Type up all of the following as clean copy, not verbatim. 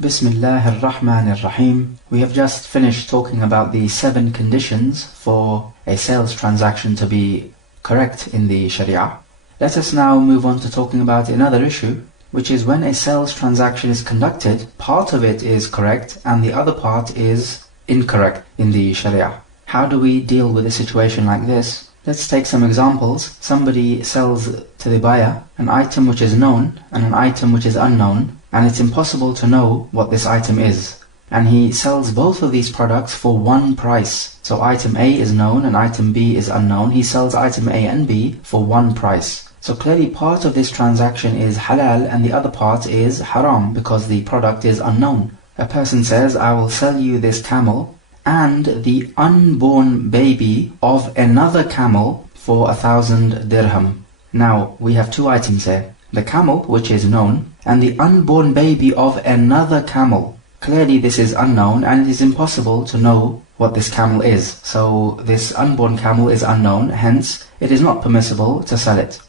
Bismillahir Rahmanir Rahim. We have just finished talking about the 7 conditions for a sales transaction to be correct in the Sharia. Let us now move on to talking about another issue, which is when a sales transaction is conducted, part of it is correct and the other part is incorrect in the Sharia. How do we deal with a situation like this? Let's take some examples. Somebody sells to the buyer an item which is known and an item which is unknown, and it's impossible to know what this item is. And he sells both of these products for one price. So item A is known and item B is unknown. He sells item A and B for one price. So clearly part of this transaction is halal and the other part is haram because the product is unknown. A person says, I will sell you this camel and the unborn baby of another camel for 1,000 dirham. Now we have 2 items here. The camel, which is known, and the unborn baby of another camel. Clearly this is unknown and it is impossible to know what this camel is. So this unborn camel is unknown, hence it is not permissible to sell it.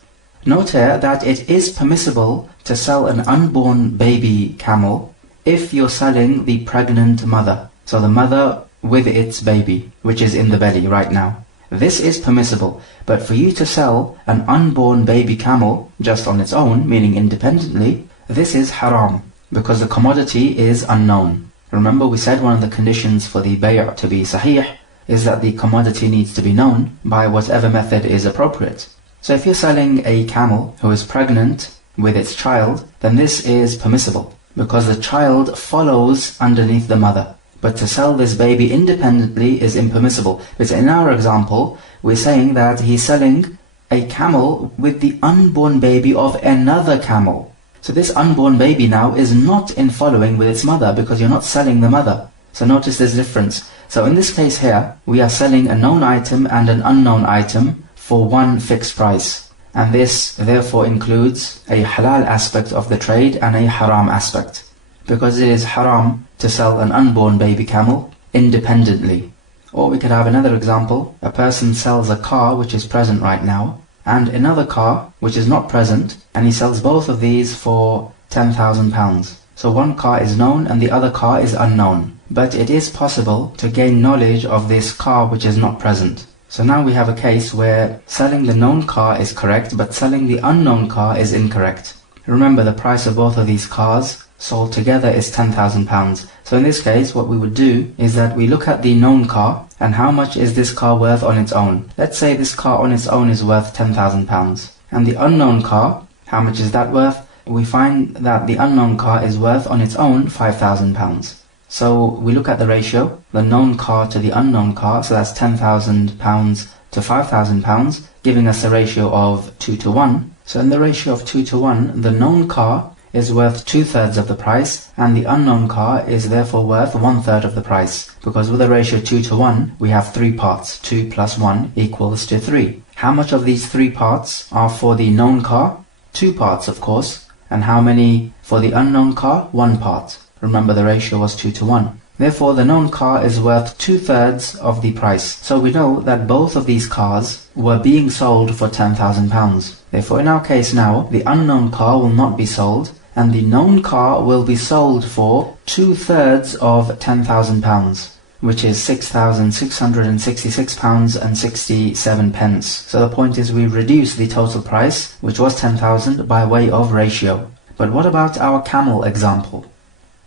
Note here that it is permissible to sell an unborn baby camel if you're selling the pregnant mother. So the mother with its baby, which is in the belly right now. This is permissible, but for you to sell an unborn baby camel just on its own, meaning independently, this is haram, because the commodity is unknown. Remember we said one of the conditions for the bay' to be sahih is that the commodity needs to be known by whatever method is appropriate. So if you're selling a camel who is pregnant with its child, then this is permissible, because the child follows underneath the mother. But to sell this baby independently is impermissible. But in our example, we're saying that he's selling a camel with the unborn baby of another camel. So this unborn baby now is not in following with its mother because you're not selling the mother. So notice this difference. So in this case here, we are selling a known item and an unknown item for one fixed price. And this therefore includes a halal aspect of the trade and a haram aspect. Because it is haram to sell an unborn baby camel independently. Or we could have another example. A person sells a car which is present right now and another car which is not present, and he sells both of these for £10,000. So one car is known and the other car is unknown. But it is possible to gain knowledge of this car which is not present. So now we have a case where selling the known car is correct, but selling the unknown car is incorrect. Remember, the price of both of these cars sold together is £10,000. So in this case, what we would do is that we look at the known car and how much is this car worth on its own. Let's say this car on its own is worth £10,000. And the unknown car, how much is that worth? We find that the unknown car is worth on its own £5,000. So we look at the ratio, the known car to the unknown car, so that's £10,000 to £5,000, giving us a ratio of 2 to 1. So in the ratio of 2 to 1, the known car is worth 2/3 of the price, and the unknown car is therefore worth 1/3 of the price. Because with a ratio 2 to 1, we have 3 parts. 2 plus 1 equals to 3. How much of these 3 parts are for the known car? 2 parts, of course. And how many for the unknown car? 1 part. Remember, the ratio was 2 to 1. Therefore, the known car is worth 2/3 of the price. So we know that both of these cars were being sold for £10,000. Therefore, in our case now, the unknown car will not be sold, and the known car will be sold for 2/3 of £10,000, which is £6,666.67. So the point is we reduce the total price, which was 10,000, by way of ratio. But what about our camel example?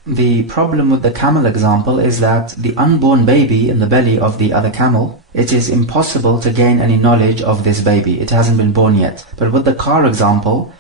The problem with the camel example is that the unborn baby in the belly of the other camel, it is impossible to gain any knowledge of this baby. It hasn't been born yet. But with the car example,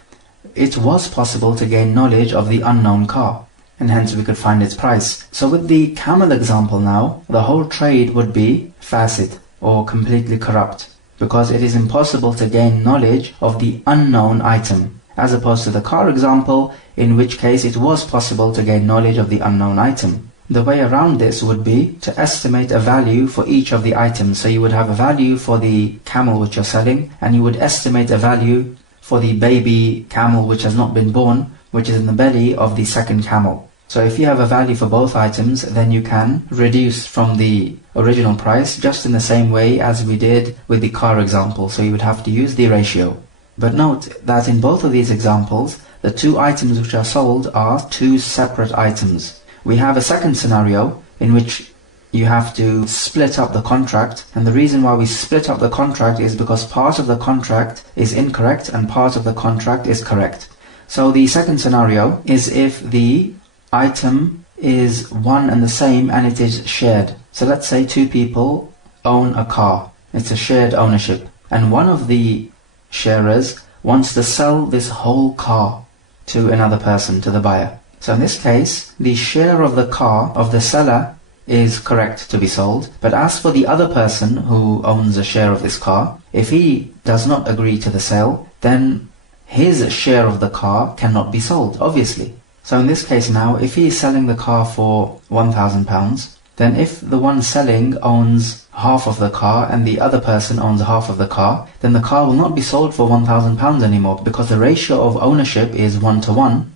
it was possible to gain knowledge of the unknown car, and hence we could find its price. So with the camel example now, the whole trade would be fasid, or completely corrupt, because it is impossible to gain knowledge of the unknown item, as opposed to the car example, in which case it was possible to gain knowledge of the unknown item. The way around this would be to estimate a value for each of the items. So you would have a value for the camel which you're selling, and you would estimate a value for the baby camel which has not been born, which is in the belly of the second camel. So if you have a value for both items, then you can reduce from the original price just in the same way as we did with the car example. So you would have to use the ratio. But note that in both of these examples, the 2 items which are sold are 2 separate items. We have a second scenario in which you have to split up the contract, and the reason why we split up the contract is because part of the contract is incorrect and part of the contract is correct. So the second scenario is if the item is one and the same and it is shared. So let's say two people own a car. It's a shared ownership, and one of the sharers wants to sell this whole car to another person, to the buyer. So in this case, the share of the car of the seller is correct to be sold, but as for the other person who owns a share of this car, if he does not agree to the sale, then his share of the car cannot be sold, obviously. So in this case now, if he is selling the car for £1,000, then if the one selling owns half of the car and the other person owns half of the car, then the car will not be sold for £1,000 anymore, because the ratio of ownership is 1:1,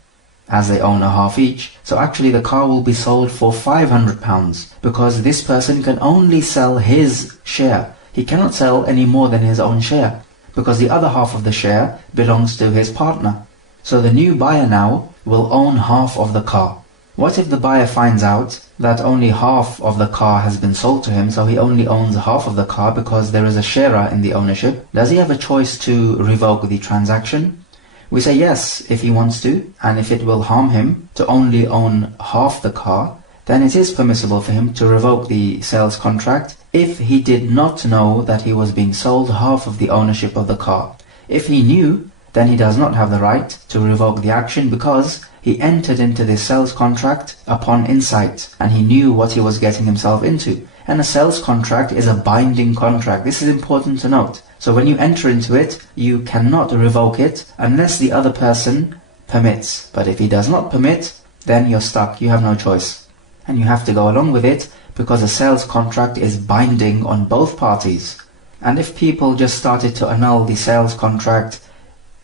as they own a half each. So actually the car will be sold for £500, because this person can only sell his share. He cannot sell any more than his own share, because the other half of the share belongs to his partner. So the new buyer now will own half of the car. What if the buyer finds out that only half of the car has been sold to him, so he only owns half of the car because there is a shariah in the ownership? Does he have a choice to revoke the transaction? We say yes, if he wants to, and if it will harm him to only own half the car, then it is permissible for him to revoke the sales contract if he did not know that he was being sold half of the ownership of the car. If he knew, then he does not have the right to revoke the action, because he entered into this sales contract upon insight, and he knew what he was getting himself into. And a sales contract is a binding contract. This is important to note. So when you enter into it, you cannot revoke it unless the other person permits. But if he does not permit, then you're stuck. You have no choice. And you have to go along with it, because a sales contract is binding on both parties. And if people just started to annul the sales contract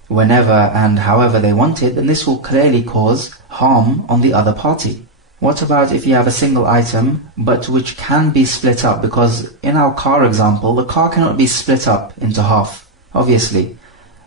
whenever and however they wanted, then this will clearly cause harm on the other party. What about if you have a single item but which can be split up? Because in our car example, the car cannot be split up into half, obviously.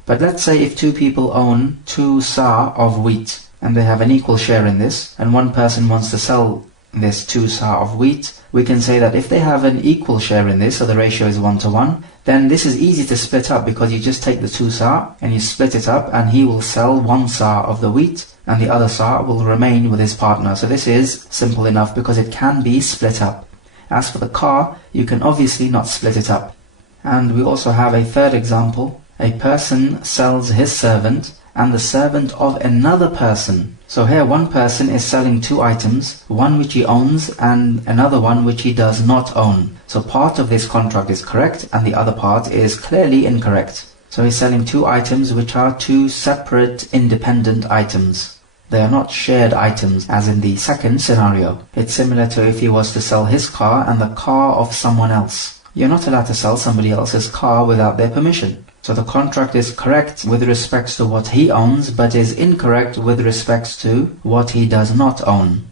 But let's say if two people own 2 sa of wheat and they have an equal share in this, and one person wants to sell this 2 sa of wheat, we can say that if they have an equal share in this, so the ratio is 1:1, then this is easy to split up, because you just take the 2 sa and you split it up, and he will sell 1 sa of the wheat and the other sa will remain with his partner. So this is simple enough because it can be split up. As for the car, you can obviously not split it up. And we also have a third example. A person sells his servant and the servant of another person. So here one person is selling 2 items, one which he owns and another one which he does not own. So part of this contract is correct and the other part is clearly incorrect. So he's selling 2 items which are 2 separate independent items. They are not shared items as in the second scenario. It's similar to if he was to sell his car and the car of someone else. You're not allowed to sell somebody else's car without their permission. So the contract is correct with respects to what he owns, but is incorrect with respects to what he does not own.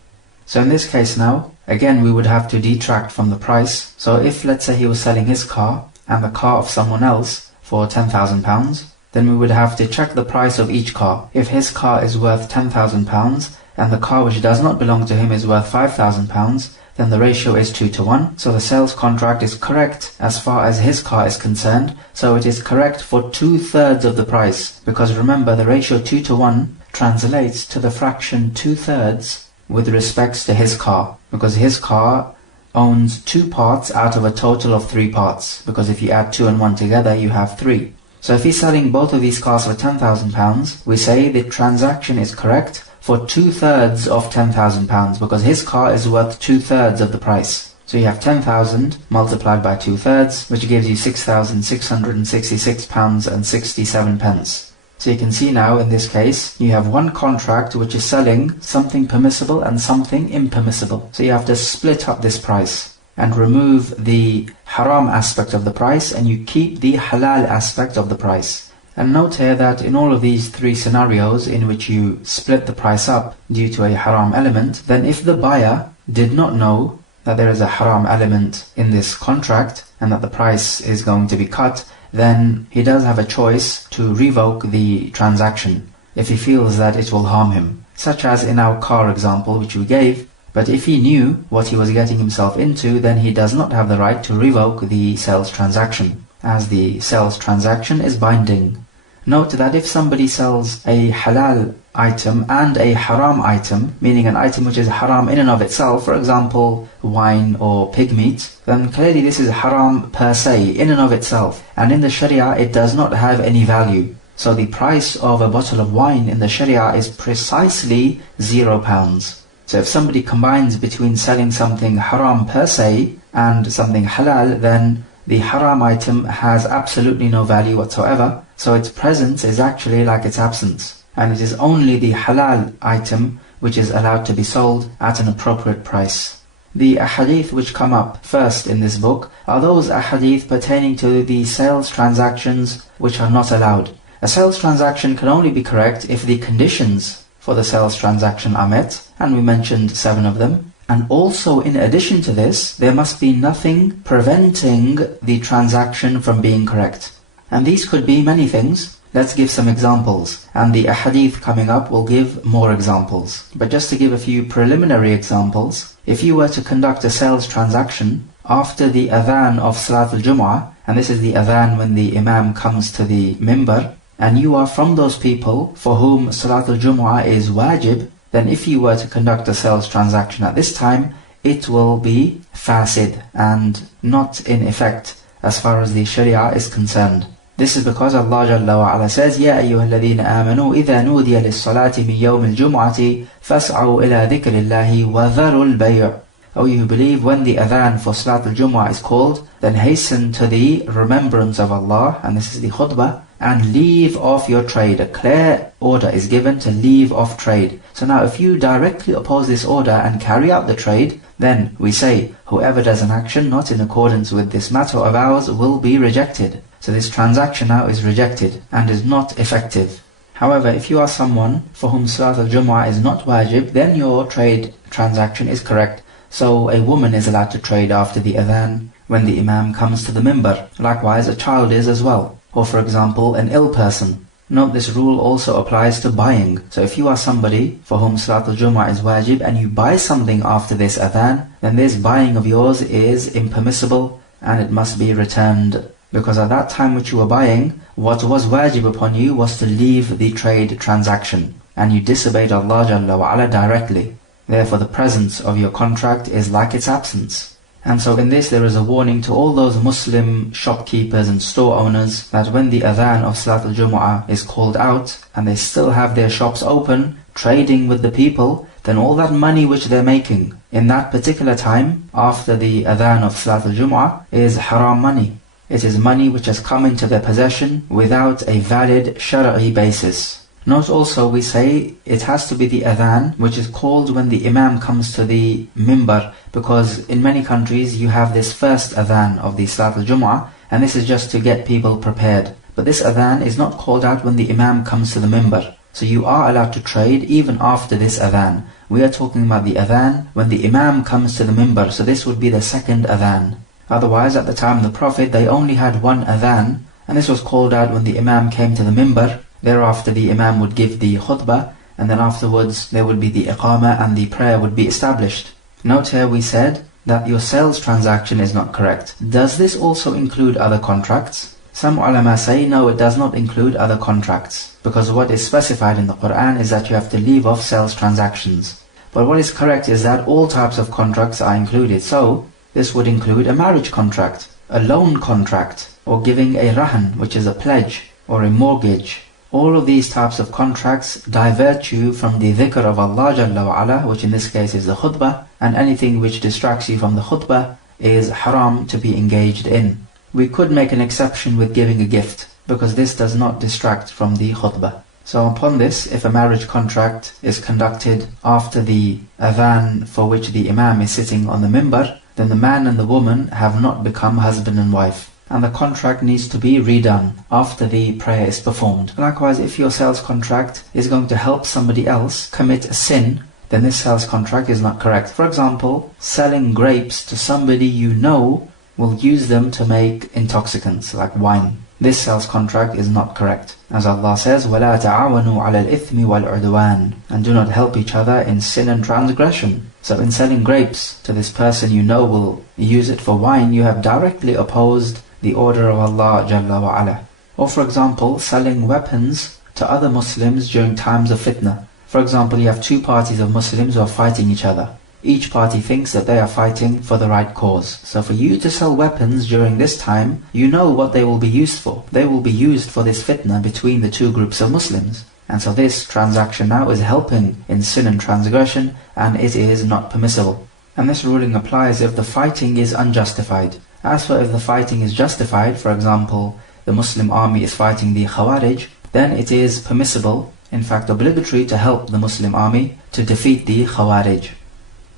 So in this case now, again we would have to detract from the price. So if let's say he was selling his car and the car of someone else for £10,000, then we would have to check the price of each car. If his car is worth £10,000 and the car which does not belong to him is worth £5,000, then the ratio is 2:1. So the sales contract is correct as far as his car is concerned. So it is correct for 2/3 of the price. Because remember, the ratio 2:1 translates to the fraction 2/3 with respects to his car. Because his car owns 2 parts out of a total of 3 parts. Because if you add 2 and 1 together, you have 3. So if he's selling both of these cars for £10,000, we say the transaction is correct for 2/3 of £10,000, because his car is worth 2/3 of the price. So you have 10,000 multiplied by 2/3, which gives you £6,666.67. So you can see now in this case, you have one contract which is selling something permissible and something impermissible. So you have to split up this price and remove the haram aspect of the price, and you keep the halal aspect of the price. And note here that in all of these 3 scenarios in which you split the price up due to a haram element, then if the buyer did not know that there is a haram element in this contract and that the price is going to be cut, then he does have a choice to revoke the transaction if he feels that it will harm him. Such as in our car example which we gave, But if he knew what he was getting himself into, then he does not have the right to revoke the sales transaction, as the sales transaction is binding. Note that if somebody sells a halal item and a haram item, meaning an item which is haram in and of itself, for example, wine or pig meat, then clearly this is haram per se, in and of itself. And in the sharia, it does not have any value. So the price of a bottle of wine in the sharia is precisely £0. So if somebody combines between selling something haram per se and something halal, then the haram item has absolutely no value whatsoever. So its presence is actually like its absence. And it is only the halal item which is allowed to be sold at an appropriate price. The ahadith which come up first in this book are those ahadith pertaining to the sales transactions which are not allowed. A sales transaction can only be correct if the conditions for the sales transaction are met, and we mentioned 7 of them. And also, in addition to this, there must be nothing preventing the transaction from being correct. And these could be many things. Let's give some examples, and the ahadith coming up will give more examples. But just to give a few preliminary examples, if you were to conduct a sales transaction after the adhan of Salatul Jumu'ah, and this is the adhan when the Imam comes to the mimbar, and you are from those people for whom Salatul Jumu'ah is waajib, then if you were to conduct a sales transaction at this time, it will be fasid and not in effect as far as the sharia is concerned. This is because Allah Jalla wa Ala says, يَا أَيُّهَا الَّذِينَ آمَنُوا إِذَا نُودِيَ لِلصَّلَاةِ مِنْ يَوْمِ الْجُمُعَةِ فَاسْعَوْا إِلَى ذِكْرِ اللَّهِ وَذَرُوا الْبَيْعَ. O you who believe, when the adhan for Salatul Jumu'ah is called, then hasten to the remembrance of Allah, and this is the khutbah, and leave off your trade. A clear order is given to leave off trade. So now if you directly oppose this order and carry out the trade, then we say, whoever does an action not in accordance with this matter of ours will be rejected. So this transaction now is rejected and is not effective. However, if you are someone for whom Salatul Jumu'ah is not wajib, then your trade transaction is correct. So a woman is allowed to trade after the adhan when the Imam comes to the mimbar. Likewise, a child is as well. Or for example, an ill person. Note this rule also applies to buying. So if you are somebody for whom Salatul Jumu'ah is wajib and you buy something after this adhan, then this buying of yours is impermissible and it must be returned. Because at that time which you were buying, what was wajib upon you was to leave the trade transaction. And you disobeyed Allah Jalla wa Ala directly. Therefore the presence of your contract is like its absence. And so in this there is a warning to all those Muslim shopkeepers and store owners that when the adhan of Salatul Jumu'ah is called out and they still have their shops open, trading with the people, then all that money which they're making in that particular time after the adhan of Salatul Jumu'ah is haram money. It is money which has come into their possession without a valid shariah basis. Note also we say it has to be the adhan which is called when the Imam comes to the mimbar, because in many countries you have this first adhan of the Salatul Jumu'ah and this is just to get people prepared. But this adhan is not called out when the Imam comes to the mimbar. So you are allowed to trade even after this adhan. We are talking about the adhan when the Imam comes to the mimbar, so this would be the second adhan. Otherwise, at the time of the Prophet, they only had one adhan, and this was called out when the Imam came to the mimbar. Thereafter the Imam would give the khutbah, and then afterwards there would be the iqamah and the prayer would be established. Note here we said that your sales transaction is not correct. Does this also include other contracts? Some ulama say no, it does not include other contracts, because what is specified in the Quran is that you have to leave off sales transactions. But what is correct is that all types of contracts are included. So this would include a marriage contract, a loan contract, or giving a rahan, which is a pledge, or a mortgage. All of these types of contracts divert you from the dhikr of Allah Jalla wa Ala, which in this case is the khutbah, and anything which distracts you from the khutbah is haram to be engaged in. We could make an exception with giving a gift, because this does not distract from the khutbah. So upon this, if a marriage contract is conducted after the adhan for which the Imam is sitting on the mimbar, then the man and the woman have not become husband and wife, and the contract needs to be redone after the prayer is performed. Likewise, if your sales contract is going to help somebody else commit a sin, then this sales contract is not correct. For example, selling grapes to somebody you know will use them to make intoxicants like wine. This sales contract is not correct. As Allah says, وَلَا تَعَاوَنُوا عَلَى الْإِثْمِ وَالْعُدْوَانِ, and do not help each other in sin and transgression. So in selling grapes to this person you know will use it for wine, you have directly opposed the order of Allah Jalla wa Ala. Or for example, selling weapons to other Muslims during times of fitna. For example, you have two parties of Muslims who are fighting each other. Each party thinks that they are fighting for the right cause. So for you to sell weapons during this time, you know what they will be used for. They will be used for this fitna between the two groups of Muslims. And so this transaction now is helping in sin and transgression, and it is not permissible. And this ruling applies if the fighting is unjustified. As for if the fighting is justified, for example, the Muslim army is fighting the Khawarij, then it is permissible, in fact obligatory, to help the Muslim army to defeat the Khawarij.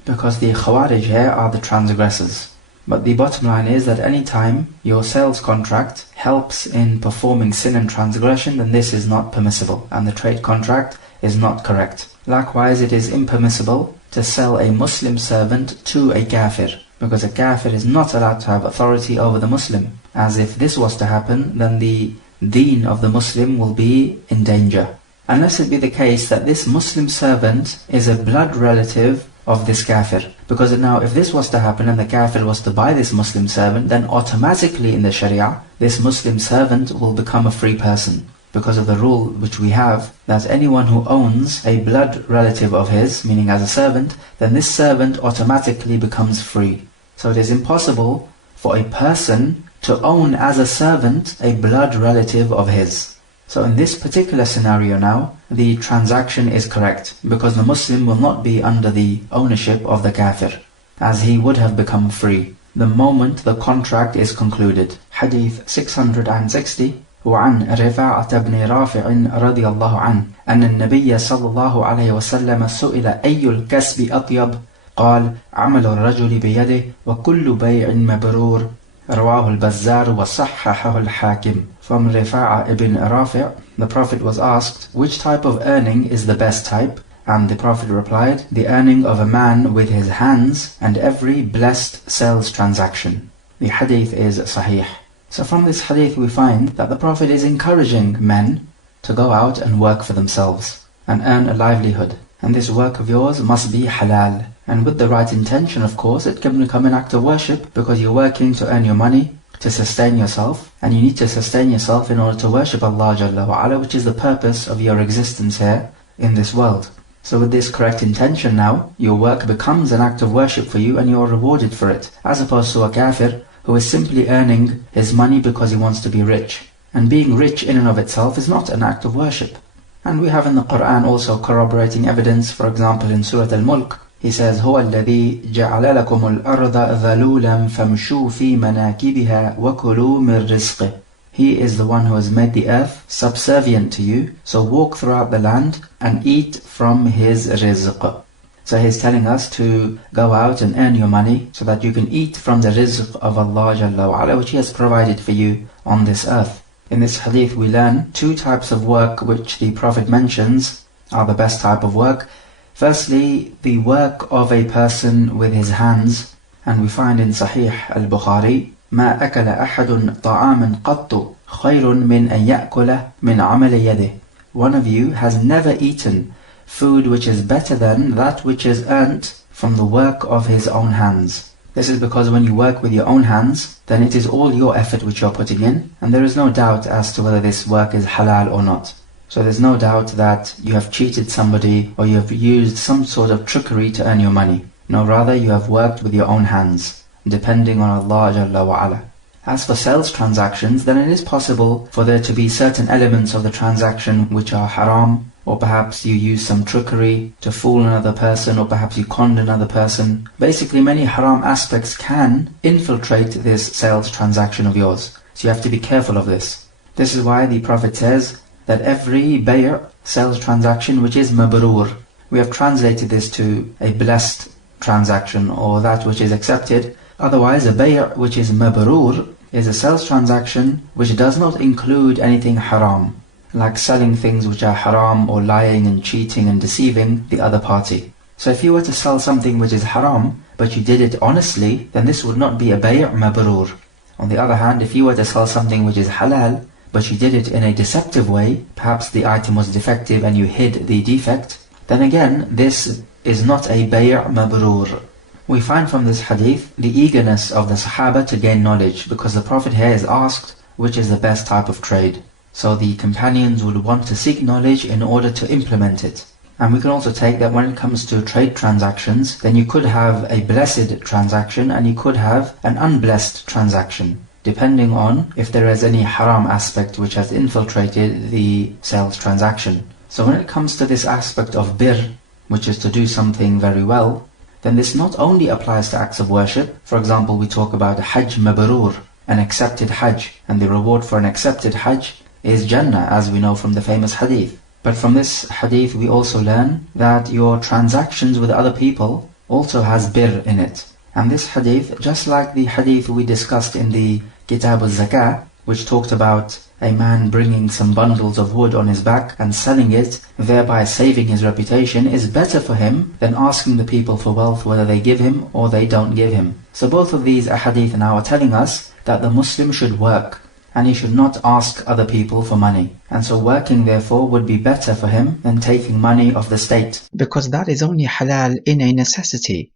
Because the Khawarij here are the transgressors. But the bottom line is that any time your sales contract helps in performing sin and transgression, then this is not permissible, and the trade contract is not correct. Likewise, it is impermissible to sell a Muslim servant to a kaafir, because a kaafir is not allowed to have authority over the Muslim, as if this was to happen, then the deen of the Muslim will be in danger. Unless it be the case that this Muslim servant is a blood relative of this kaafir. Because now if this was to happen and the kaafir was to buy this Muslim servant, then automatically in the sharia, this Muslim servant will become a free person. Because of the rule which we have, that anyone who owns a blood relative of his, meaning as a servant, then this servant automatically becomes free. So it is impossible for a person to own as a servant a blood relative of his. So in this particular scenario now, the transaction is correct, because the Muslim will not be under the ownership of the kafir, as he would have become free the moment the contract is concluded. Hadith 660. وعن رفاعة بن رافع رضي الله عنه أن النبي صلى الله عليه وسلم سئل أي الكسب أطيب قال عمل الرجل بيده وكل بيع مبرور رواه البزار وصححه الحاكم. From Rifa'a ibn Rafi', the Prophet was asked, which type of earning is the best type? And the Prophet replied, the earning of a man with his hands and every blessed sales transaction. The hadith is sahih. So from this hadith we find that the Prophet is encouraging men to go out and work for themselves and earn a livelihood. And this work of yours must be halal. And with the right intention, of course, it can become an act of worship, because you're working to earn your money, to sustain yourself, and you need to sustain yourself in order to worship Allah Jalla wa Ala, which is the purpose of your existence here in this world. So with this correct intention now, your work becomes an act of worship for you and you are rewarded for it, as opposed to a kafir who is simply earning his money because he wants to be rich. And being rich in and of itself is not an act of worship. And we have in the Quran also corroborating evidence. For example, in Surah Al-Mulk, he says, هو الذي جعل لكم الأرض ذلولا فامشوا في مناكبها وكلوا من رزقه. He is the one who has made the earth subservient to you, so walk throughout the land and eat from his rizq. So he's telling us to go out and earn your money so that you can eat from the rizq of Allah Jalla wa Ala, which he has provided for you on this earth. In this hadith we learn two types of work which the Prophet mentions are the best type of work. Firstly, the work of a person with his hands, and we find in Sahih al-Bukhari, ما أكل أحد طعاما قط خير من أن يأكله من عمل يده. One of you has never eaten food which is better than that which is earned from the work of his own hands. This is because when you work with your own hands, then it is all your effort which you're putting in, and there is no doubt as to whether this work is halal or not. So there's no doubt that you have cheated somebody or you have used some sort of trickery to earn your money. No, rather you have worked with your own hands, depending on Allah Jalla wa Ala. As for sales transactions, then it is possible for there to be certain elements of the transaction which are haram, or perhaps you use some trickery to fool another person, or perhaps you conned another person. Basically, many haram aspects can infiltrate this sales transaction of yours. So you have to be careful of this. This is why the Prophet says that every bay', sales transaction which is mabrur, we have translated this to a blessed transaction, or that which is accepted. Otherwise, a bay' which is mabrur is a sales transaction which does not include anything haram, like selling things which are haram or lying and cheating and deceiving the other party. So if you were to sell something which is haram, but you did it honestly, then this would not be a bay' mabrur. On the other hand, if you were to sell something which is halal, but you did it in a deceptive way, perhaps the item was defective and you hid the defect, then again, this is not a bay' mabrur. We find from this hadith the eagerness of the Sahaba to gain knowledge, because the Prophet here is asked which is the best type of trade. So the companions would want to seek knowledge in order to implement it. And we can also take that when it comes to trade transactions, then you could have a blessed transaction and you could have an unblessed transaction, depending on if there is any haram aspect which has infiltrated the sales transaction. So when it comes to this aspect of birr, which is to do something very well, then this not only applies to acts of worship. For example, we talk about Hajj Mabrur, an accepted Hajj, and the reward for an accepted Hajj is Jannah, as we know from the famous hadith. But from this hadith we also learn that your transactions with other people also has birr in it. And this hadith, just like the hadith we discussed in the Kitab al-Zakah, which talked about a man bringing some bundles of wood on his back and selling it, thereby saving his reputation, is better for him than asking the people for wealth whether they give him or they don't give him. So both of these ahadith now are telling us that the Muslim should work, and he should not ask other people for money. And so working therefore would be better for him than taking money of the state, because that is only halal in a necessity.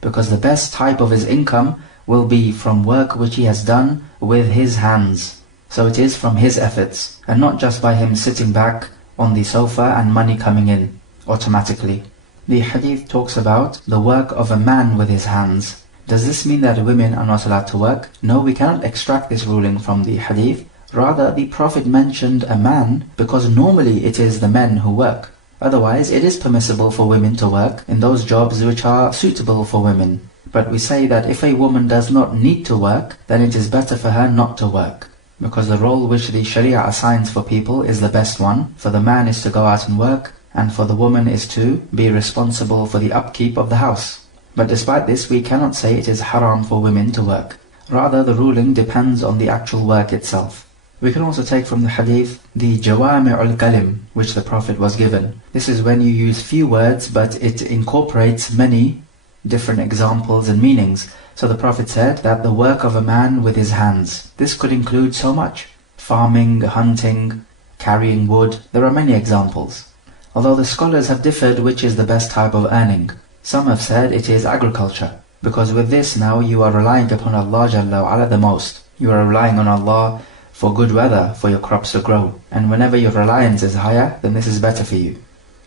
Because the best type of his income will be from work which he has done with his hands. So it is from his efforts, and not just by him sitting back on the sofa and money coming in automatically. The hadith talks about the work of a man with his hands. Does this mean that women are not allowed to work? No, we cannot extract this ruling from the hadith. Rather, the Prophet mentioned a man because normally it is the men who work. Otherwise, it is permissible for women to work in those jobs which are suitable for women. But we say that if a woman does not need to work, then it is better for her not to work, because the role which the Sharia assigns for people is the best one. For the man is to go out and work, and for the woman is to be responsible for the upkeep of the house. But despite this, we cannot say it is haram for women to work. Rather, the ruling depends on the actual work itself. We can also take from the hadith the jawami'ul kalim, which the Prophet was given. This is when you use few words, but it incorporates many different examples and meanings. So the Prophet said that the work of a man with his hands. This could include so much. Farming, hunting, carrying wood. There are many examples. Although the scholars have differed which is the best type of earning. Some have said it is agriculture, because with this now you are relying upon Allah Jalla wa Ala the most. You are relying on Allah for good weather for your crops to grow. And whenever your reliance is higher, then this is better for you.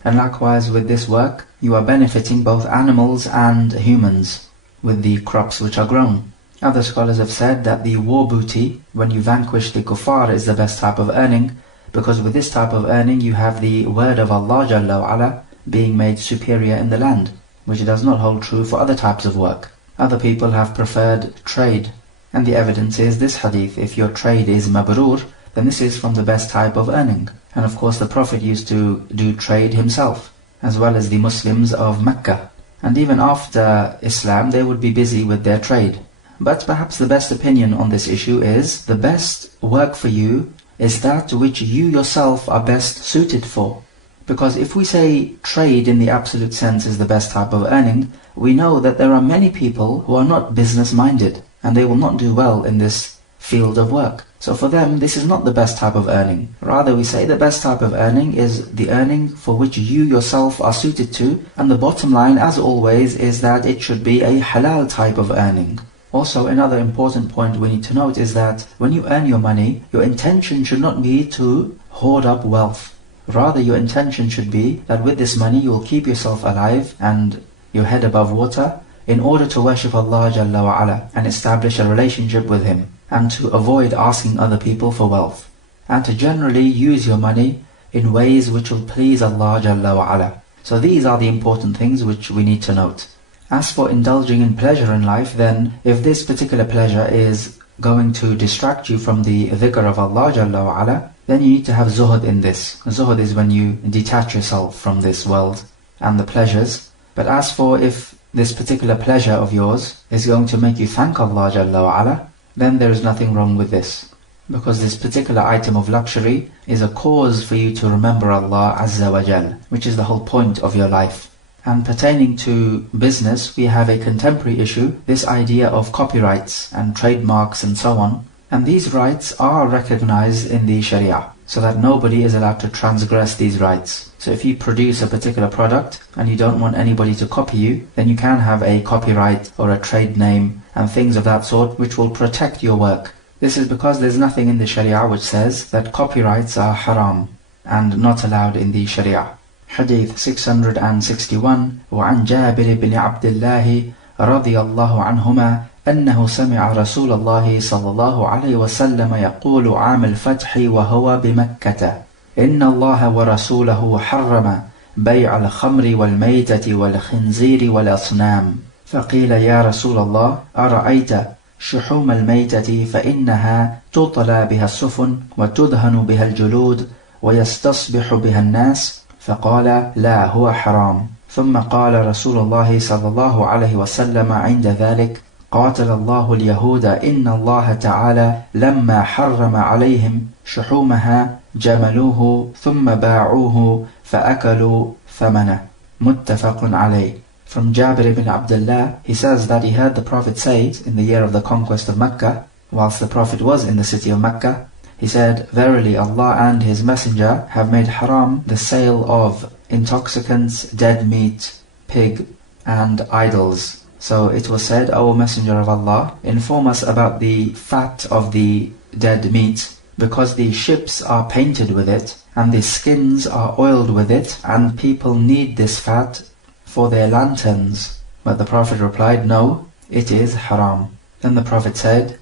And likewise with this work, you are benefiting both animals and humans with the crops which are grown. Other scholars have said that the war booty, when you vanquish the kuffar, is the best type of earning, because with this type of earning you have the word of Allah Jalla wa Ala being made superior in the land, which does not hold true for other types of work. Other people have preferred trade, and the evidence is this hadith: if your trade is mabrur, then this is from the best type of earning. And of course the Prophet used to do trade himself, as well as the Muslims of Mecca. And even after Islam, they would be busy with their trade. But perhaps the best opinion on this issue is the best work for you is that which you yourself are best suited for. Because if we say trade in the absolute sense is the best type of earning, we know that there are many people who are not business-minded, and they will not do well in this field of work. So for them, this is not the best type of earning. Rather, we say the best type of earning is the earning for which you yourself are suited to, and the bottom line, as always, is that it should be a halal type of earning. Also, another important point we need to note is that when you earn your money, your intention should not be to hoard up wealth. Rather, your intention should be that with this money you will keep yourself alive and your head above water in order to worship Allah Jalla wa Ala and establish a relationship with Him, and to avoid asking other people for wealth, and to generally use your money in ways which will please Allah Jalla wa Ala. So these are the important things which we need to note. As for indulging in pleasure in life, then if this particular pleasure is going to distract you from the dhikr of Allah Jalla wa Ala, then you need to have zuhud in this. Zuhud is when you detach yourself from this world and the pleasures. But as for if this particular pleasure of yours is going to make you thank Allah Jalla wa Ala, then there is nothing wrong with this. Because this particular item of luxury is a cause for you to remember Allah Azza wa Jal, which is the whole point of your life. And pertaining to business, we have a contemporary issue, this idea of copyrights and trademarks and so on. And these rights are recognized in the Sharia. so that nobody is allowed to transgress these rights. So if you produce a particular product and you don't want anybody to copy you, then you can have a copyright or a trade name and things of that sort which will protect your work. This is because there's nothing in the Sharia which says that copyrights are haram and not allowed in the Sharia. Hadith 661 وعن جابر بن عبد الله رضي الله عنهما أنه سمع رسول الله صلى الله عليه وسلم يقول عام الفتح وهو بمكة إن الله ورسوله حرم بيع الخمر والميتة والخنزير والأصنام فقيل يا رسول الله أرأيت شحوم الميتة فإنها تطلى بها السفن وتدهن بها الجلود ويستصبح بها الناس فقال لا هو حرام ثم قال رسول الله صلى الله عليه وسلم عند ذلك قاتل الله اليهود إن الله تعالى لما حرم عليهم شحومها جملوه ثم باعوه فأكلوا ثمنه متفق عليه. From Jabir ibn Abdullah, he says that he heard the Prophet say in the year of the conquest of Mecca, whilst the Prophet was in the city of Mecca, he said, verily Allah and His Messenger have made haram the sale of intoxicants, dead meat, pig, and idols. So it was said, O Messenger of Allah, inform us about the fat of the dead meat, because the ships are painted with it, and the skins are oiled with it, and people need this fat for their lanterns. But the Prophet replied, no, it is haram. Then the Prophet said,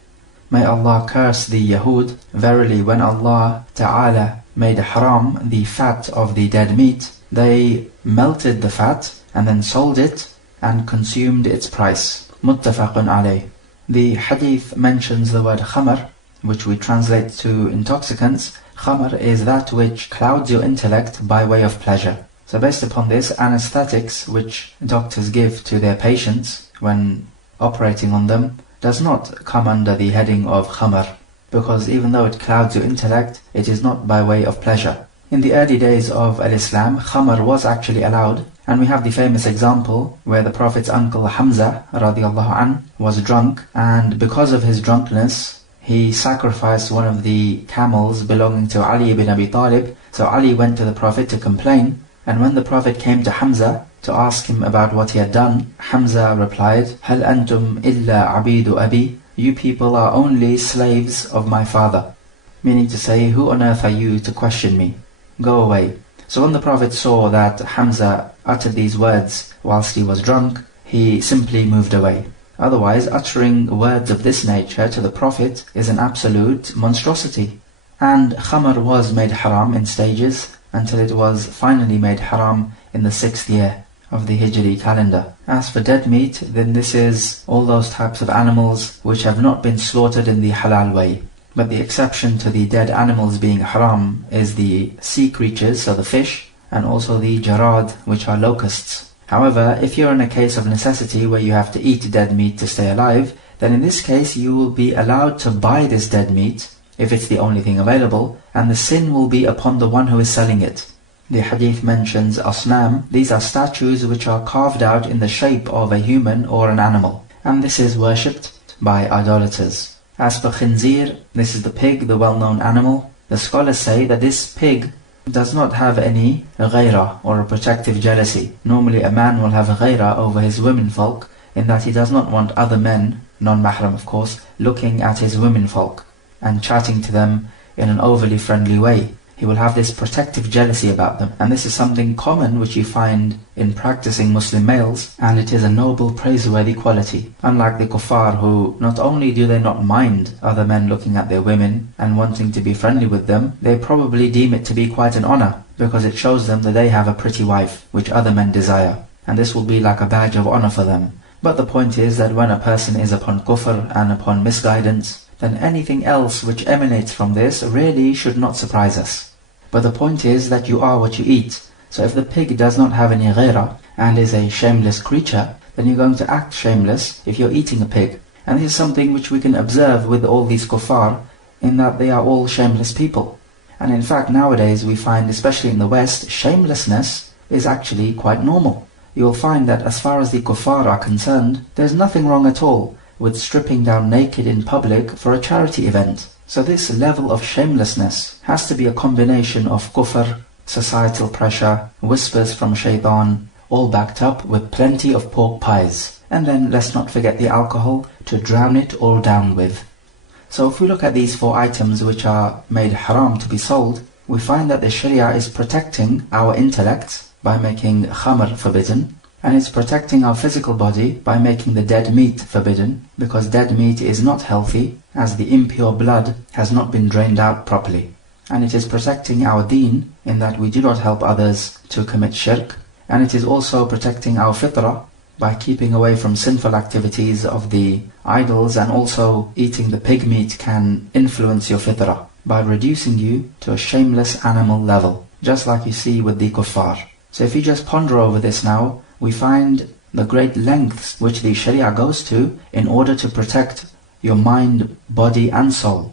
may Allah curse the Yahud. Verily, when Allah Ta'ala made haram the fat of the dead meat, they melted the fat and then sold it and consumed its price. Muttafaqun alayh. The hadith mentions the word khamr, which we translate to intoxicants. Khamr is that which clouds your intellect by way of pleasure. So based upon this, anesthetics which doctors give to their patients when operating on them does not come under the heading of khamr, because even though it clouds your intellect, it is not by way of pleasure. In the early days of Islam, khamr was actually allowed, and we have the famous example where the Prophet's uncle Hamza radiallahu anh was drunk, and because of his drunkenness, he sacrificed one of the camels belonging to Ali ibn Abi Talib. So Ali went to the Prophet to complain, and when the Prophet came to Hamza to ask him about what he had done, Hamza replied, هَلْ أَنْتُمْ إِلَّا عَبِيدُ أَبِي? You people are only slaves of my father. Meaning to say, who on earth are you to question me? Go away. So when the Prophet saw that Hamza uttered these words whilst he was drunk, he simply moved away. Otherwise, uttering words of this nature to the Prophet is an absolute monstrosity. And khamr was made haram in stages until it was finally made haram in the 6th year of the Hijri calendar. As for dead meat, then this is all those types of animals which have not been slaughtered in the halal way. But the exception to the dead animals being haram is the sea creatures, so the fish, and also the jarad, which are locusts. However, if you're in a case of necessity where you have to eat dead meat to stay alive, then in this case you will be allowed to buy this dead meat, if it's the only thing available, and the sin will be upon the one who is selling it. The hadith mentions asnam. These are statues which are carved out in the shape of a human or an animal, and this is worshipped by idolaters. As for khinzir, this is the pig, the well-known animal. The scholars say that this pig does not have any ghairah or a protective jealousy. Normally a man will have ghairah over his womenfolk in that he does not want other men, non-mahram of course, looking at his womenfolk and chatting to them in an overly friendly way. He will have this protective jealousy about them, and this is something common which you find in practicing Muslim males, and it is a noble, praiseworthy quality. Unlike the kuffar, who not only do they not mind other men looking at their women and wanting to be friendly with them, they probably deem it to be quite an honor, because it shows them that they have a pretty wife, which other men desire, and this will be like a badge of honor for them. But the point is that when a person is upon kufr and upon misguidance, then anything else which emanates from this really should not surprise us. But the point is that you are what you eat. So if the pig does not have any ghairah and is a shameless creature, then you're going to act shameless if you're eating a pig. And this is something which we can observe with all these kuffar, in that they are all shameless people. And in fact nowadays we find, especially in the West, shamelessness is actually quite normal. You will find that as far as the kuffar are concerned, there's nothing wrong at all with stripping down naked in public for a charity event. So this level of shamelessness has to be a combination of kufr, societal pressure, whispers from shaitan, all backed up with plenty of pork pies. And then let's not forget the alcohol to drown it all down with. So if we look at these 4 items which are made haram to be sold, we find that the Sharia is protecting our intellect by making khamr forbidden, and it's protecting our physical body by making the dead meat forbidden, because dead meat is not healthy, as the impure blood has not been drained out properly. And it is protecting our deen in that we do not help others to commit shirk, and it is also protecting our fitrah by keeping away from sinful activities of the idols, and also eating the pig meat can influence your fitrah by reducing you to a shameless animal level, just like you see with the kuffar. So if you just ponder over this now, we find the great lengths which the Sharia goes to in order to protect your mind, body and soul.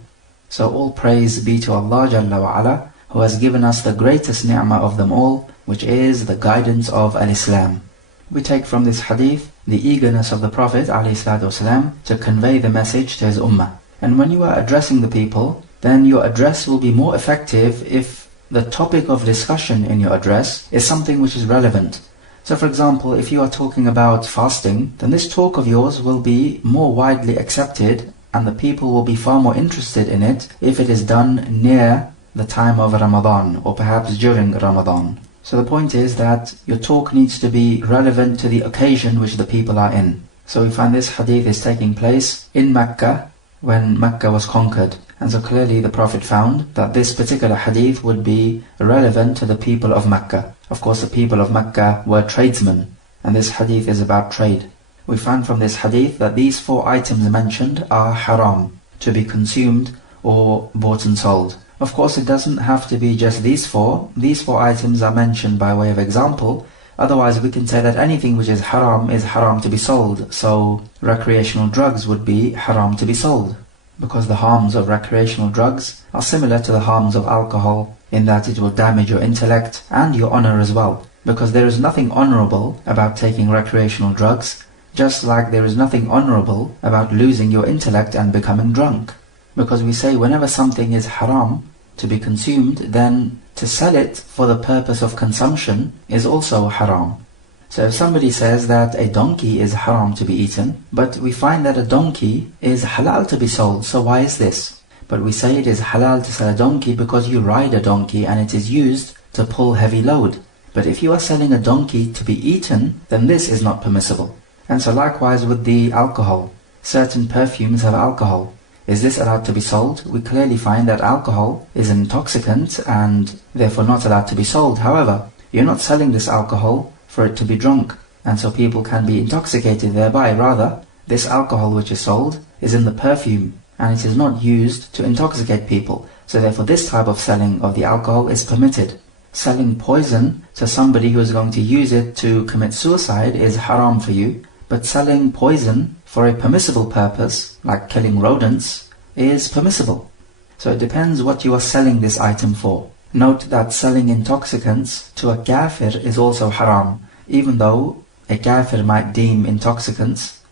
So all praise be to Allah Jalla wa Ala, who has given us the greatest ni'mah of them all, which is the guidance of Al-Islam. We take from this hadith the eagerness of the Prophet ﷺ to convey the message to his ummah. And when you are addressing the people, then your address will be more effective if the topic of discussion in your address is something which is relevant. So for example, if you are talking about fasting, then this talk of yours will be more widely accepted and the people will be far more interested in it if it is done near the time of Ramadan or perhaps during Ramadan. So the point is that your talk needs to be relevant to the occasion which the people are in. So we find this hadith is taking place in Mecca when Mecca was conquered. And so clearly the Prophet found that this particular hadith would be relevant to the people of Mecca. Of course, the people of Mecca were tradesmen, and this hadith is about trade. We find from this hadith that these 4 items mentioned are haram, to be consumed or bought and sold. Of course, it doesn't have to be just these 4. These 4 items are mentioned by way of example. Otherwise, we can say that anything which is haram to be sold. So, recreational drugs would be haram to be sold, because the harms of recreational drugs are similar to the harms of alcohol in that it will damage your intellect and your honor as well. Because there is nothing honorable about taking recreational drugs, just like there is nothing honorable about losing your intellect and becoming drunk. Because we say whenever something is haram to be consumed, then to sell it for the purpose of consumption is also haram. So if somebody says that a donkey is haram to be eaten, but we find that a donkey is halal to be sold, so why is this? But we say it is halal to sell a donkey because you ride a donkey and it is used to pull heavy load. But if you are selling a donkey to be eaten, then this is not permissible. And so likewise with the alcohol. Certain perfumes have alcohol. Is this allowed to be sold? We clearly find that alcohol is an intoxicant and therefore not allowed to be sold. However, you're not selling this alcohol for it to be drunk, and so people can be intoxicated thereby. Rather, this alcohol which is sold is in the perfume, and it is not used to intoxicate people. So therefore this type of selling of the alcohol is permitted. Selling poison to somebody who is going to use it to commit suicide is haram for you, but selling poison for a permissible purpose, like killing rodents, is permissible. So it depends what you are selling this item for. Note that selling intoxicants to a kaafir is also haram, even though a kaafir might deem intoxicants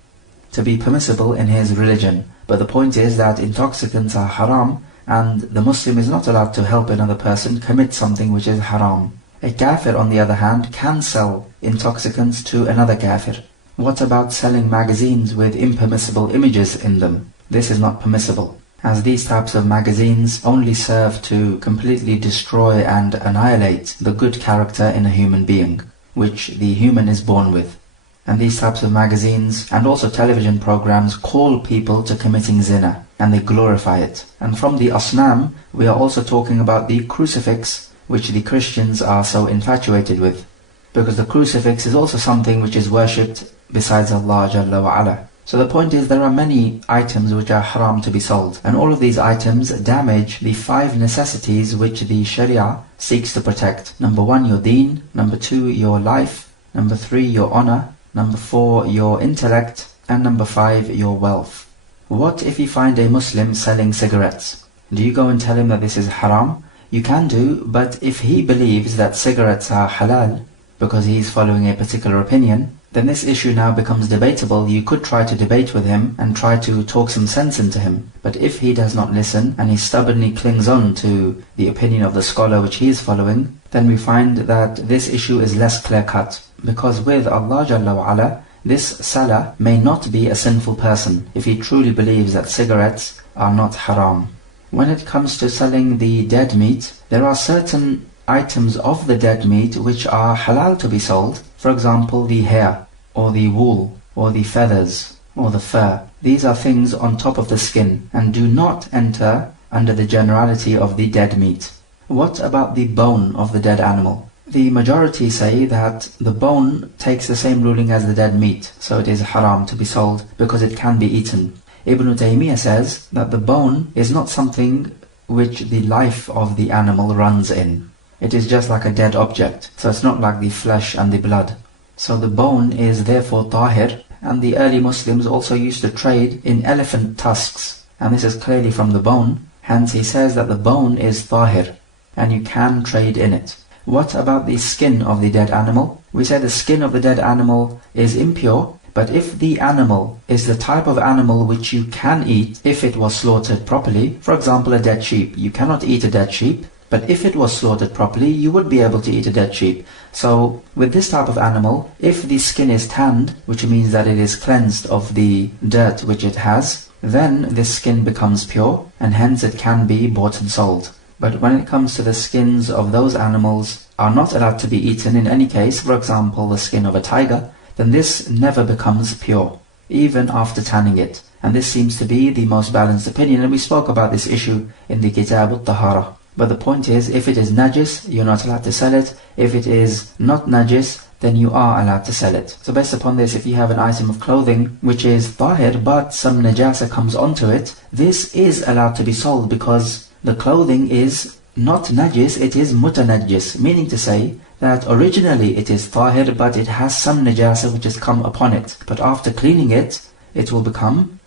to be permissible in his religion. But the point is that intoxicants are haram, and the Muslim is not allowed to help another person commit something which is haram. A kaafir, on the other hand, can sell intoxicants to another kaafir. What about selling magazines with impermissible images in them? This is not permissible, as these types of magazines only serve to completely destroy and annihilate the good character in a human being, which the human is born with. And these types of magazines and also television programs call people to committing zina, and they glorify it. And from the asnam, we are also talking about the crucifix, which the Christians are so infatuated with, because the crucifix is also something which is worshipped besides Allah Jalla wa Ala. So the point is, there are many items which are haram to be sold, and all of these items damage the 5 necessities which the Sharia seeks to protect. Number 1, your deen. Number 2, your life. Number 3, your honor. Number 4, your intellect. And number 5, your wealth. What if you find a Muslim selling cigarettes? Do you go and tell him that this is haram? You can do, but if he believes that cigarettes are halal because he is following a particular opinion, then this issue now becomes debatable. You could try to debate with him and try to talk some sense into him. But if he does not listen and he stubbornly clings on to the opinion of the scholar which he is following, then we find that this issue is less clear-cut. Because with Allah Jalla wa Ala, this salah may not be a sinful person if he truly believes that cigarettes are not haram. When it comes to selling the dead meat, there are certain items of the dead meat which are halal to be sold. For example, the hair, or the wool, or the feathers, or the fur. These are things on top of the skin and do not enter under the generality of the dead meat. What about the bone of the dead animal? The majority say that the bone takes the same ruling as the dead meat, so it is haram to be sold because it can be eaten. Ibn Taymiyyah says that the bone is not something which the life of the animal runs in. It is just like a dead object, so it's not like the flesh and the blood. So the bone is therefore tahir, and the early Muslims also used to trade in elephant tusks, and this is clearly from the bone. Hence he says that the bone is tahir, and you can trade in it. What about the skin of the dead animal? We say the skin of the dead animal is impure, but if the animal is the type of animal which you can eat if it was slaughtered properly, for example a dead sheep, you cannot eat a dead sheep, but if it was slaughtered properly, you would be able to eat a dead sheep. So with this type of animal, if the skin is tanned, which means that it is cleansed of the dirt which it has, then this skin becomes pure, and hence it can be bought and sold. But when it comes to the skins of those animals are not allowed to be eaten in any case, for example the skin of a tiger, then this never becomes pure, even after tanning it. And this seems to be the most balanced opinion, and we spoke about this issue in the Kitab al-Tahara. But the point is, if it is najis, you're not allowed to sell it. If it is not najis, then you are allowed to sell it. So based upon this, if you have an item of clothing which is tahir, but some najasa comes onto it, this is allowed to be sold because the clothing is not najis, it is mutanajis, meaning to say that originally it is tahir, but it has some najasa which has come upon it. But after cleaning it, it will become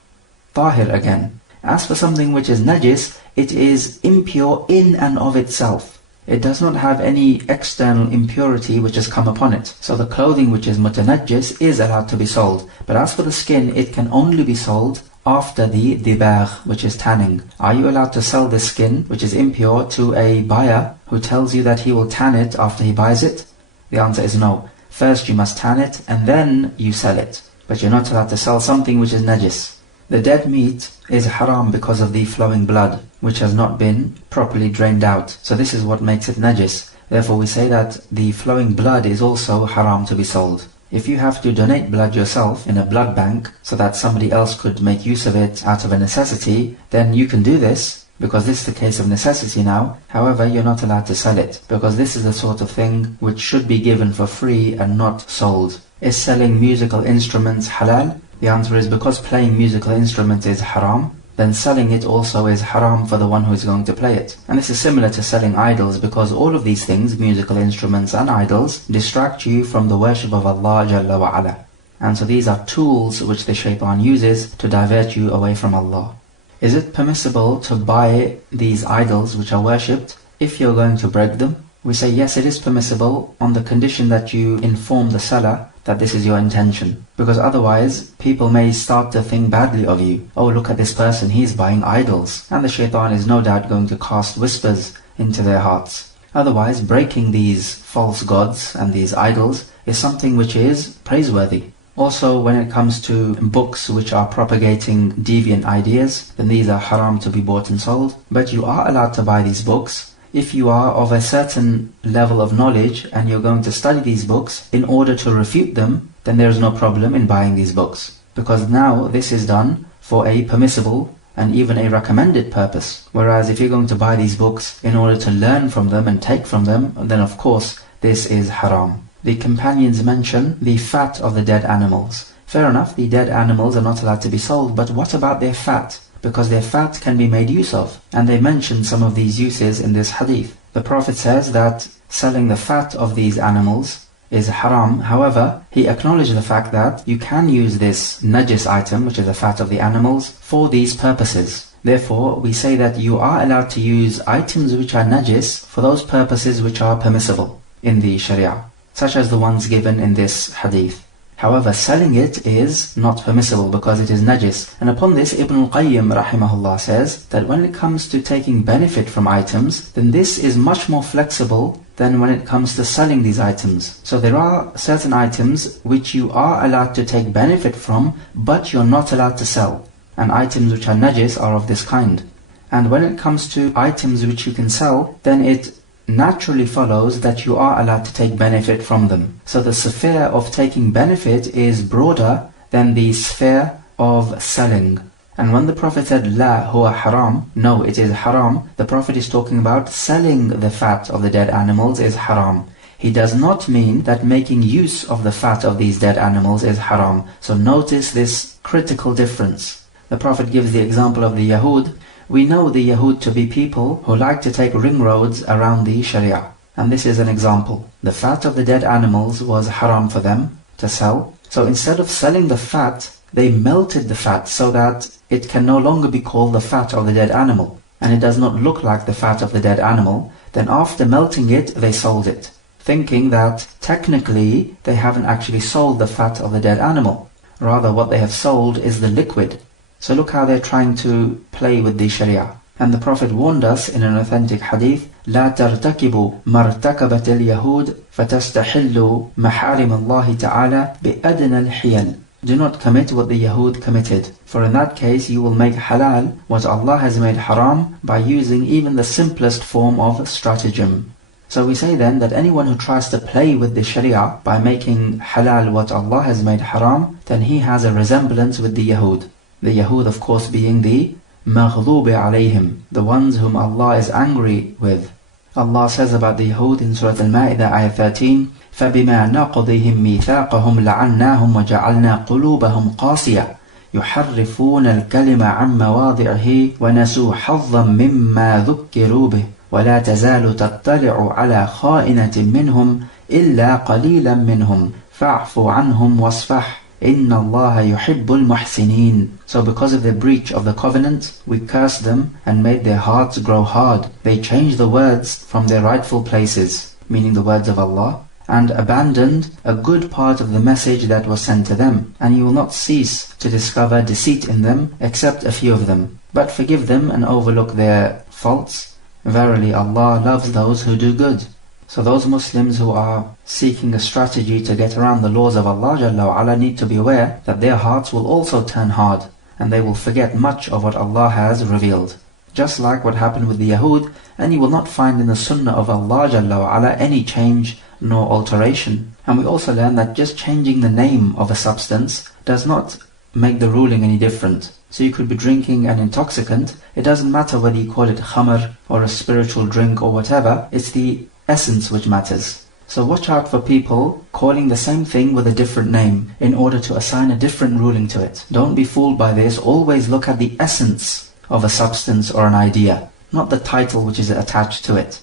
tahir again. As for something which is najis, it is impure in and of itself. It does not have any external impurity which has come upon it. So the clothing which is mutanajjis is allowed to be sold. But as for the skin, it can only be sold after the dibagh, which is tanning. Are you allowed to sell the skin, which is impure, to a buyer who tells you that he will tan it after he buys it? The answer is no. First you must tan it and then you sell it. But you're not allowed to sell something which is najis. The dead meat is haram because of the flowing blood, which has not been properly drained out. So this is what makes it najis. Therefore we say that the flowing blood is also haram to be sold. If you have to donate blood yourself in a blood bank so that somebody else could make use of it out of a necessity, then you can do this because this is the case of necessity now. However, you're not allowed to sell it because this is the sort of thing which should be given for free and not sold. Is selling musical instruments halal? The answer is because playing musical instruments is haram, then selling it also is haram for the one who is going to play it. And this is similar to selling idols because all of these things, musical instruments and idols, distract you from the worship of Allah Jalla wa Ala. And so these are tools which the shaitan uses to divert you away from Allah. Is it permissible to buy these idols which are worshipped if you're going to break them? We say yes, it is permissible on the condition that you inform the seller that this is your intention. Because otherwise, people may start to think badly of you. Oh, look at this person, he's buying idols. And the shaitan is no doubt going to cast whispers into their hearts. Otherwise, breaking these false gods and these idols is something which is praiseworthy. Also, when it comes to books which are propagating deviant ideas, then these are haram to be bought and sold. But you are allowed to buy these books if you are of a certain level of knowledge and you're going to study these books in order to refute them, then there is no problem in buying these books. Because now this is done for a permissible and even a recommended purpose. Whereas if you're going to buy these books in order to learn from them and take from them, then of course this is haram. The companions mention the fat of the dead animals. Fair enough, the dead animals are not allowed to be sold, but what about their fat? Because their fat can be made use of. And they mention some of these uses in this hadith. The Prophet says that selling the fat of these animals is haram. However, he acknowledged the fact that you can use this najis item, which is the fat of the animals, for these purposes. Therefore, we say that you are allowed to use items which are najis for those purposes which are permissible in the sharia, such as the ones given in this hadith. However, selling it is not permissible because it is najis. And upon this, Ibn al-Qayyim rahimahullah says that when it comes to taking benefit from items, then this is much more flexible than when it comes to selling these items. So there are certain items which you are allowed to take benefit from, but you're not allowed to sell. And items which are najis are of this kind. And when it comes to items which you can sell, then it naturally follows that you are allowed to take benefit from them. So the sphere of taking benefit is broader than the sphere of selling. And when the Prophet said, La huwa haram, no, it is haram, the Prophet is talking about selling the fat of the dead animals is haram. He does not mean that making use of the fat of these dead animals is haram. So notice this critical difference. The Prophet gives the example of the Yahud. We know the Yahud to be people who like to take ring roads around the shariah. And this is an example. The fat of the dead animals was haram for them to sell. So instead of selling the fat, they melted the fat so that it can no longer be called the fat of the dead animal. And it does not look like the fat of the dead animal. Then after melting it, they sold it, thinking that technically they haven't actually sold the fat of the dead animal. Rather, what they have sold is the liquid. So look how they're trying to play with the sharia. And the Prophet warned us in an authentic hadith, لا ترتكبوا ما ارتكبت اليهود فتستحلوا محارم الله تعالى بأدنى الحيل. Do not commit what the Yahud committed, for in that case you will make halal what Allah has made haram by using even the simplest form of stratagem. So we say then that anyone who tries to play with the sharia by making halal what Allah has made haram, then he has a resemblance with the Yahud. The Yahud, of course, being the مَغْضُوبِ عَلَيْهِمْ, the ones whom Allah is angry with. Allah says about the Yahud in Surah Al-Ma'idah, ayah 13, فَبِمَا نَقْضِهِمْ مِيثَاقَهُمْ لَعَنَّاهُمْ وَجَعَلْنَا قُلُوبَهُمْ قَاسِيَةً يُحَرِّفُونَ الْكَلِمَ عَنْ مَوَاضِعِهِ وَنَسُوا حَظًّا مِمَّا ذُكِّرُوا بِهِ وَلَا تَزَالُ تَطَّلِعُ عَلَى خَائِنَةٍ مِّنْهُمْ إِلَّا قَلِيلًا مِّنْهُمْ فَاعْفُ عَنْهُمْ وَاصْفَحْ إِنَّ اللَّهَ يُحِبُّ الْمُحْسِنِينَ. So because of their breach of the covenant, we cursed them and made their hearts grow hard. They changed the words from their rightful places, meaning the words of Allah, and abandoned a good part of the message that was sent to them. And you will not cease to discover deceit in them, except a few of them. But forgive them and overlook their faults. Verily Allah loves those who do good. So those Muslims who are seeking a strategy to get around the laws of Allah Jalla wa Ala need to be aware that their hearts will also turn hard, and they will forget much of what Allah has revealed. Just like what happened with the Yahud, and you will not find in the Sunnah of Allah Jalla wa Ala any change nor alteration. And we also learn that just changing the name of a substance does not make the ruling any different. So you could be drinking an intoxicant, it doesn't matter whether you call it khamr or a spiritual drink or whatever, it's the essence which matters. So watch out for people calling the same thing with a different name in order to assign a different ruling to it. Don't be fooled by this. Always look at the essence of a substance or an idea, not the title which is attached to it.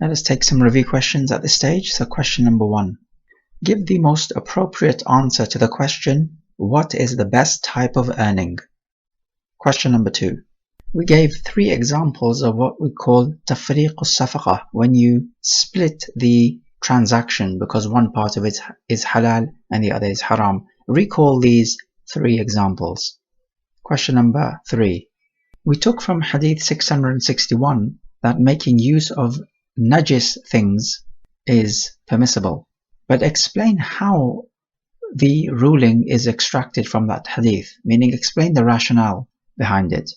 Let us take some review questions at this stage. So question number 1. Give the most appropriate answer to the question, what is the best type of earning? Question number 2. We gave 3 examples of what we call tafriq al-safaqah, when you split the transaction because one part of it is halal and the other is haram. Recall these 3 examples. Question number 3. We took from Hadith 661 that making use of najis things is permissible. But explain how the ruling is extracted from that hadith, meaning explain the rationale behind it.